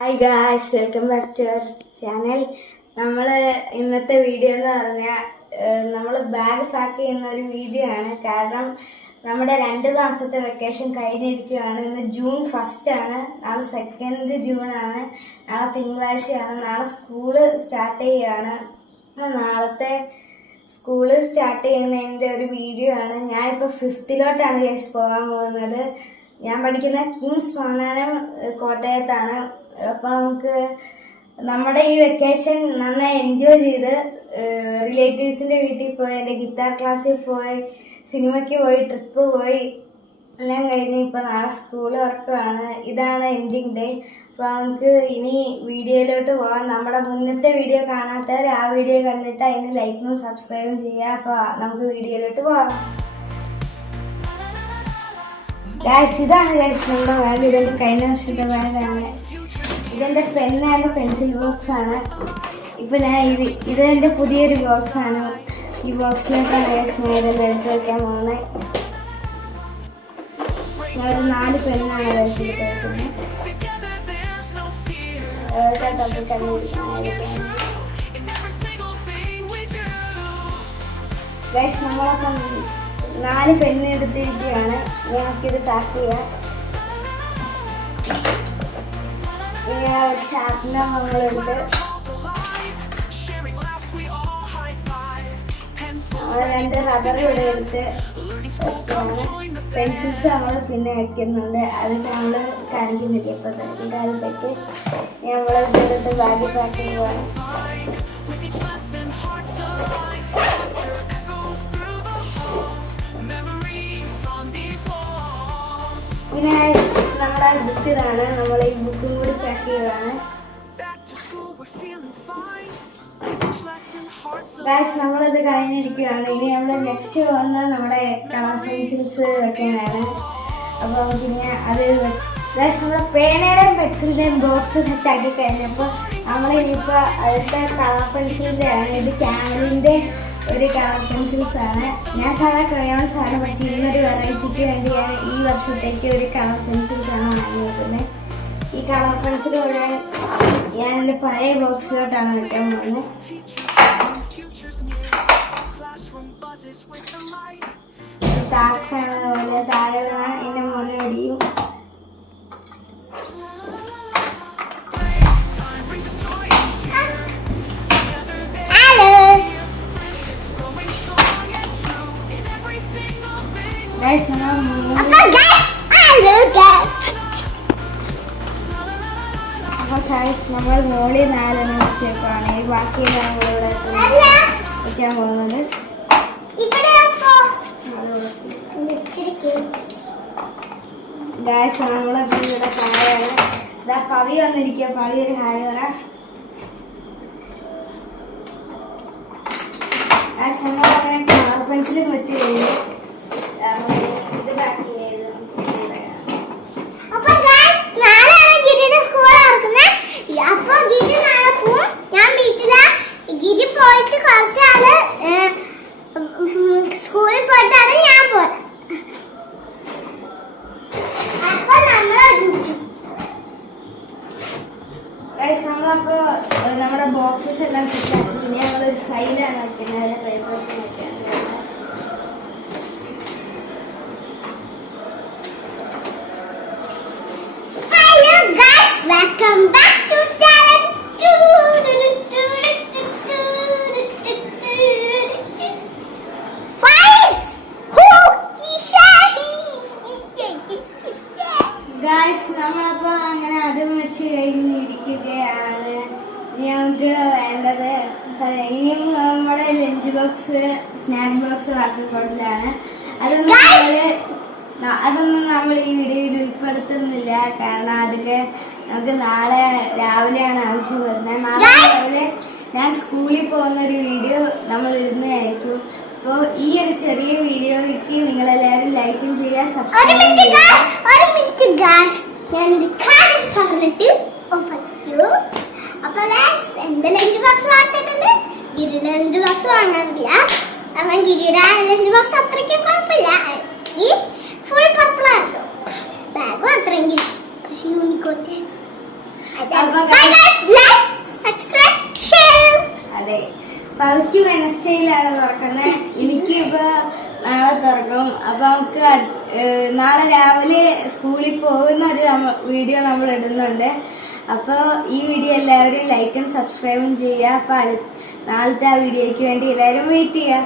Hi guys, welcome back to our channel. നമ്മൾ ഇന്നത്തെ video എന്ന് പറഞ്ഞാൽ നമ്മൾ ബാഗ് പാക്ക് ചെയ്യുന്ന ഒരു വീഡിയോ ആണ്. കാരണം നമ്മുടെ 2 മാസത്തെ വെക്കേഷൻ കഴിഞ്ഞിരിക്കുകയാണ്. ഇന്ന് ജൂൺ 1 ആണ്, നാളെ 2 ജൂണാണ്, നാളെ തിങ്കളാഴ്ചയാണ്, നാളെ സ്കൂള് സ്റ്റാർട്ട് ചെയ്യുകയാണ്. നാളത്തെ സ്കൂള് സ്റ്റാർട്ട് ചെയ്യുന്നതിൻ്റെ ഒരു വീഡിയോ ആണ്. ഞാനിപ്പോൾ 5th ഗൈസ് പോകാൻ പോകുന്നത്. ഞാൻ പഠിക്കുന്ന കിംസ് വാങ്ങാനം കോട്ടയത്താണ്. അപ്പോൾ നമുക്ക് നമ്മുടെ ഈ വെക്കേഷൻ നന്നായി എൻജോയ് ചെയ്ത് റിലേറ്റീവ്സിൻ്റെ വീട്ടിൽ പോയി, എൻ്റെ ഗിറ്റാർ ക്ലാസ്സിൽ പോയി, സിനിമയ്ക്ക് പോയി, ട്രിപ്പ് പോയി എല്ലാം കഴിഞ്ഞ് ഇപ്പോൾ നാളെ സ്കൂൾ തുറക്കുകയാണ്. ഇതാണ് എൻഡിങ് ഡേ. അപ്പോൾ നമുക്ക് ഇനി വീഡിയോയിലോട്ട് പോകാം. നമ്മുടെ മുന്നത്തെ വീഡിയോ കാണാത്തവർ ആ വീഡിയോ കണ്ടിട്ട് അതിന് ലൈക്കും സബ്സ്ക്രൈബും ചെയ്യുക. അപ്പോൾ നമുക്ക് വീഡിയോയിലോട്ട് പോകാം. ഇതാണ് നമ്മുടെ ബാഗ്. ഇതെൻ്റെ കഴിഞ്ഞ വർഷത്തെ ബാഗാണ്. ഇതെൻ്റെ പെന്നാണ്, പെൻസിൽ ബോക്സ് ആണ്. ഇപ്പം ഞാൻ ഇതെൻ്റെ പുതിയൊരു ബോക്സാണ്. ഈ ബോക്സിലേക്കാണ് ഞാൻ എടുത്ത് വയ്ക്കാൻ പോകുന്നത്. ഞാനൊരു 4 പെണ്ണാണ് എടുത്തിട്ട് വയ്ക്കുന്നത്. ഗൈസ്, നമ്മളപ്പം 4 പെണ്ണ് എടുത്തിരിക്കുകയാണ്. ഞങ്ങൾക്കിത് പാക്ക് ചെയ്യാം. ഇനി ഷാർപ്പ്നർ നമ്മളെടുത്ത് 2 റബ്ബർ ഇവിടെ എടുത്ത് വെക്കുകയാണ്. പെൻസിൽസ് നമ്മൾ പിന്നെ വയ്ക്കുന്നുണ്ട്. അതൊക്കെ നമ്മൾ കാണിക്കുന്നില്ല ഇപ്പോൾ കാലത്തേക്ക്. നമ്മളെടുത്ത് ബാഗ് പാക്ക് ചെയ്യുകയാണ്. പിന്നെ നമ്മുടെ ബുക്ക് ഇതാണ്. നമ്മൾ ഈ ബുക്കും കൂടി പാക്ക് ചെയ്യുകയാണ്. ഗൈസ്, നമ്മളത് കഴിഞ്ഞിരിക്കുകയാണ്. ഇനി നമ്മൾ നെക്സ്റ്റ് വന്ന് നമ്മുടെ കളർ പെൻസിൽസ് വെക്കാനാണ്. അപ്പോൾ പിന്നെ അത് ഗൈസ്, നമ്മുടെ പേനയുടെയും പെൻസിലിൻ്റെയും ബോക്സ് സെറ്റാക്കി കഴിഞ്ഞപ്പോൾ നമ്മളിനിപ്പോൾ അടുത്ത കളർ പെൻസിലിൻ്റെ ആണ്. ഇത് ക്യാമലിൻ്റെ ഒരു കളർ പെൻസിൽസ് ആണ്. ഞാൻ സാധാ ക്രയോൺസ് ആണ്, പക്ഷേ ഇന്നൊരു വെറൈറ്റിക്ക് വേണ്ടി ഞാൻ ഈ വർഷത്തേക്ക് ഒരു കളർ പെൻസിൽസ് ആണ് വാങ്ങിയിരിക്കുന്നത്. ഈ കളർ പെൻസിൽ ഇവിടെ ഞാൻ എൻ്റെ പഴയ ബോക്സിലോട്ടാണ് വെക്കാൻ പോകുന്നത്. ടാസ്ക്കാണ്. അതുപോലെ താഴെ എൻ്റെ മുന്നടിയും. അപ്പോൾ നമ്മൾ മോളി 4 വെച്ചേക്കാണ്. ബാക്കിയെല്ലാം നമ്മളിവിടെ വയ്ക്കാൻ പോകുന്നത്. ഗായ്സ്, നമ്മളിപ്പോൾ ഇവിടെ താഴെയാണ്. ഇതാ പവി വന്നിരിക്കുക. പവി ഒരു ഹായ് പറ. ഗായ്സ്, നമ്മളങ്ങനെ കളർ പെൻസിലും വെച്ച് കഴിഞ്ഞു. ഇത് പാക്ക് ചെയ്ത് സ്കൂളിൽ പോയിട്ടാണ് ഞാൻ പോയത്. നമ്മളപ്പോൾ നമ്മുടെ ബോക്സസ് എല്ലാം സെറ്റാക്കി. ഇനി ഞങ്ങളൊരു ഫയലാണ് വയ്ക്കുന്നത്. പേപ്പേഴ്സ് വയ്ക്കാൻ welcome back to ഗായ്സ്, നമ്മളപ്പോൾ അങ്ങനെ അതും വെച്ച് കഴിഞ്ഞിരിക്കുകയാണ്. ഇനി നമുക്ക് വേണ്ടത് ഇനിയും നമ്മുടെ lunch box, snack box water ബോട്ടിലാണ്. അതൊന്നും നമ്മൾ ഈ വീഡിയോയിൽ ഉൾപ്പെടുത്തുന്നില്ല. കാരണം അതൊക്കെ നമുക്ക് നാളെ രാവിലെയാണ് ആവശ്യം വരുന്നത്. നാളെ രാവിലെ ഞാൻ സ്കൂളിൽ പോകുന്നൊരു വീഡിയോ നമ്മൾ ഇടുന്നതായിരിക്കും. അപ്പോൾ ഈ ഒരു ചെറിയ വീഡിയോയ്ക്ക് നിങ്ങളെല്ലാവരും ലൈക്കും ചെയ്യുക, സബ്സ്ക്രൈബ് ചെയ്യുക. അപ്പൊ എന്റെ ലഞ്ച് ബോക്സ് വാങ്ങിച്ചിട്ടുണ്ട്. ഗിരിയുടെ ലഞ്ച് ബോക്സ് വാങ്ങാറില്ല. കാരണം ഗിരിയുടെ ലഞ്ച് ബോക്സ് അത്രയ്ക്കും കുഴപ്പമില്ല. ഈ ഫുൾ പർപ്പിളാണല്ലോ. ബാഗും അത്രയെങ്കിലും. പക്ഷെ യൂണിക്കോട്ടെ അപ്പൊ അതെ, പവിക്ക് വെനസ്ഡേയിലാണ് തുറക്കുന്നത്. എനിക്ക് ഇപ്പൊ നാളെ തുറക്കും. അപ്പൊ നമുക്ക് നാളെ രാവിലെ സ്കൂളിൽ പോകുന്ന ഒരു വീഡിയോ നമ്മൾ ഇടുന്നുണ്ട്. അപ്പോൾ ഈ വീഡിയോ എല്ലാവരും ലൈക്കും സബ്സ്ക്രൈബും ചെയ്യുക. അപ്പൊ നാളത്തെ ആ വീഡിയോയ്ക്ക് വേണ്ടി എല്ലാവരും വെയിറ്റ് ചെയ്യുക.